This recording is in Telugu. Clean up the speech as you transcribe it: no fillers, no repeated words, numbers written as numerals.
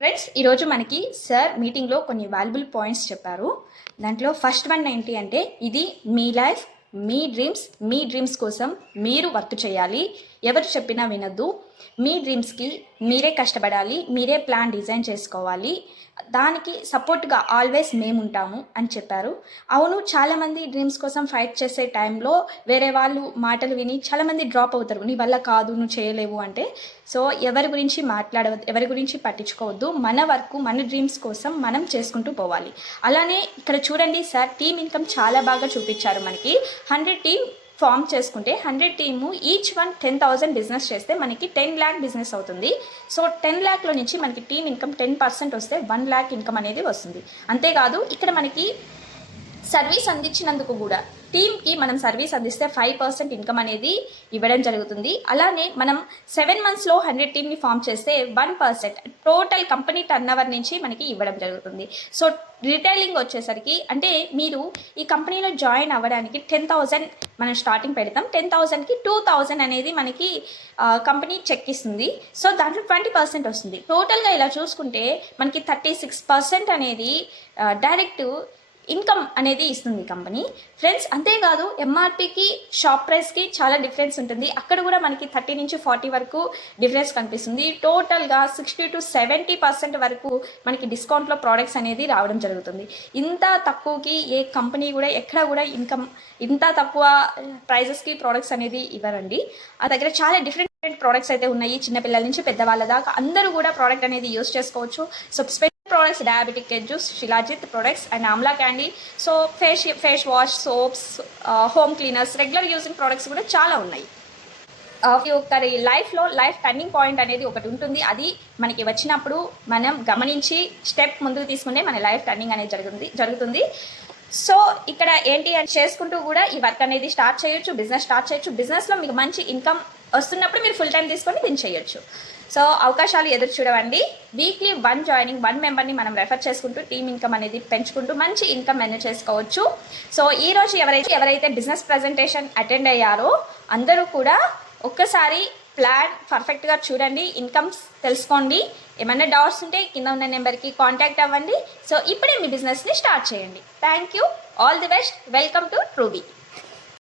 ఫ్రెండ్స్ ఈరోజు మనకి సార్ మీటింగ్లో కొన్ని వాల్యుబుల్ పాయింట్స్ చెప్పారు. దాంట్లో ఫస్ట్ వన్ ఏంటి అంటే, ఇది మీ లైఫ్, మీ డ్రీమ్స్ కోసం మీరు వర్క్ చేయాలి. ఎవరు చెప్పినా వినొద్దు. మీ డ్రీమ్స్కి మీరే కష్టపడాలి, మీరే ప్లాన్ డిజైన్ చేసుకోవాలి. దానికి సపోర్ట్గా ఆల్వేస్ మేము ఉంటాము అని చెప్పారు. అవును, చాలామంది డ్రీమ్స్ కోసం ఫైట్ చేసే టైంలో వేరే వాళ్ళు మాటలు విని చాలామంది డ్రాప్ అవుతారు. నీ వల్ల కాదు, నువ్వు చేయలేవు అంటే. సో ఎవరి గురించి మాట్లాడవద్దు, ఎవరి గురించి పట్టించుకోవద్దు. మన వర్క్, మన డ్రీమ్స్ కోసం మనం చేసుకుంటూ పోవాలి. అలానే ఇక్కడ చూడండి సార్, టీమ్ ఇన్కమ్ చాలా బాగా చూపించారు మనకి. 100 టీమ్ ఫామ్ చేసుకుంటే 100 టీము ఈచ్ వన్ 10,000 బిజినెస్ చేస్తే మనకి 10 lakh బిజినెస్ అవుతుంది. సో 10 lakh నుంచి మనకి టీమ్ ఇన్కమ్ 10% వస్తే 1 lakh ఇన్కమ్ అనేది వస్తుంది. అంతేకాదు ఇక్కడ మనకి సర్వీస్ అందించినందుకు కూడా టీమ్కి మనం సర్వీస్ అందిస్తే 5% ఇన్కమ్ అనేది ఇవ్వడం జరుగుతుంది. అలానే మనం 7 monthsలో 100 టీమ్ని ఫామ్ చేస్తే 1% టోటల్ కంపెనీ టర్నోవర్ నుంచి మనకి ఇవ్వడం జరుగుతుంది. సో రిటైలింగ్ వచ్చేసరికి అంటే మీరు ఈ కంపెనీలో జాయిన్ అవ్వడానికి 10,000 మనం స్టార్టింగ్ పెడతాం. 10,000కి 2,000 అనేది మనకి కంపెనీ చెక్ ఇస్తుంది. సో దాంట్లో 20% వస్తుంది. టోటల్గా ఇలా చూసుకుంటే మనకి 36% అనేది డైరెక్ట్ ఇన్కమ్ అనేది ఇస్తుంది కంపెనీ. ఫ్రెండ్స్ అంతేకాదు, ఎంఆర్పికి షాప్ ప్రైస్కి చాలా డిఫరెన్స్ ఉంటుంది. అక్కడ కూడా మనకి 30 నుంచి 40 వరకు డిఫరెన్స్ కనిపిస్తుంది. టోటల్గా 60 to 70% వరకు మనకి డిస్కౌంట్లో ప్రోడక్ట్స్ అనేది రావడం జరుగుతుంది. ఇంత తక్కువకి ఏ కంపెనీ కూడా ఎక్కడ కూడా ఇన్కమ్ ఇంత తక్కువ ప్రైజెస్కి ప్రోడక్ట్స్ అనేది ఇవ్వరండి. ఆ దగ్గర చాలా డిఫరెంట్ ప్రోడక్ట్స్ అయితే ఉన్నాయి. చిన్నపిల్లల నుంచి పెద్దవాళ్ళ దాకా అందరూ కూడా ప్రోడక్ట్ అనేది యూస్ చేసుకోవచ్చు. So special products diabetic juice, shilajit products and Amla candy, so face wash, soaps, home cleaners, regular using products కూడా చాలా ఉన్నాయి. ఒకరి లైఫ్లో లైఫ్ టర్నింగ్ పాయింట్ అనేది ఒకటి ఉంటుంది. అది మనకి వచ్చినప్పుడు మనం గమనించి స్టెప్ ముందుకు తీసుకుంటే మన లైఫ్ టర్నింగ్ అనేది జరుగుతుంది. సో ఇక్కడ ఏంటి అని చేసుకుంటూ కూడా ఈ వర్క్ అనేది స్టార్ట్ చేయొచ్చు, బిజినెస్ స్టార్ట్ చేయొచ్చు. బిజినెస్లో మీకు మంచి ఇన్కమ్ వస్తున్నప్పుడు మీరు ఫుల్ టైం తీసుకొని దీన్ని చేయొచ్చు. సో అవకాశాలు ఎదురు చూడవండి. వీక్లీ 1 జాయినింగ్, 1 మెంబర్ని మనం రెఫర్ చేసుకుంటూ టీమ్ ఇన్కమ్ అనేది పెంచుకుంటూ మంచి ఇన్కమ్ మేనేజ్ చేసుకోవచ్చు. సో ఈరోజు ఎవరైతే బిజినెస్ ప్రజెంటేషన్ అటెండ్ అయ్యారో అందరూ కూడా ఒక్కసారి ప్లాన్ పర్ఫెక్ట్గా చూడండి, ఇన్కమ్స్ తెలుసుకోండి. ఏమైనా డౌట్స్ ఉంటే కింద ఉన్న నెంబర్కి కాంటాక్ట్ అవ్వండి. సో ఇప్పుడే మీ బిజినెస్ని స్టార్ట్ చేయండి. Thank you, all the best, welcome to ట్రూబీ.